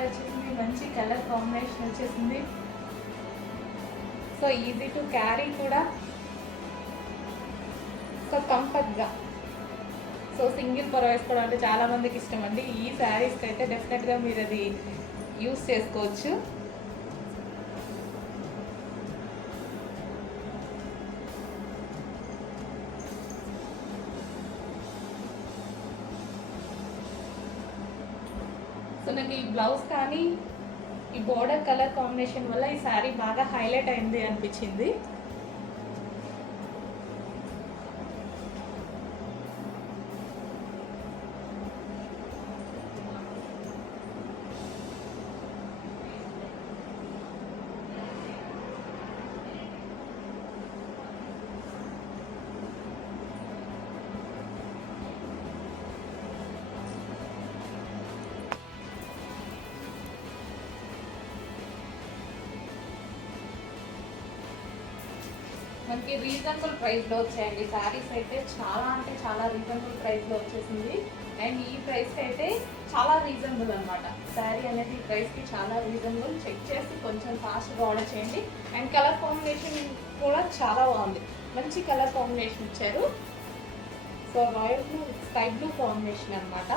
శారీ వచ్చేసింది, మంచి colour combination వచ్చేసింది. సో ఈజీ టు క్యారీ కూడా, సో కంఫర్ట్గా. సో సింగిల్ పొర వేసుకోవడం అంటే చాలామందికి ఇష్టం అండి. ఈ శారీస్కి అయితే డెఫినెట్గా మీరు అది యూస్ చేసుకోవచ్చు. సో నాకు ఈ బ్లౌజ్ కానీ ఈ బోర్డర్ కలర్ కాంబినేషన్ వల్ల ఈ శారీ బాగా హైలైట్ అయింది అనిపించింది. మనకి రీజనబుల్ ప్రైస్లో వచ్చాయండి శారీస్ అయితే, చాలా అంటే చాలా రీజనబుల్ ప్రైస్లో వచ్చేసింది. అండ్ ఈ ప్రైస్కి అయితే చాలా రీజనబుల్ అనమాట. శారీ అనేది ఈ ప్రైస్కి చాలా రీజనబుల్. చెక్ చేసి కొంచెం ఫాస్ట్గా ఆర్డర్ చేయండి. అండ్ కలర్ కాంబినేషన్ కూడా చాలా బాగుంది, మంచి కలర్ కాంబినేషన్ ఇచ్చారు. So royal blue sky blue combination అనమాట.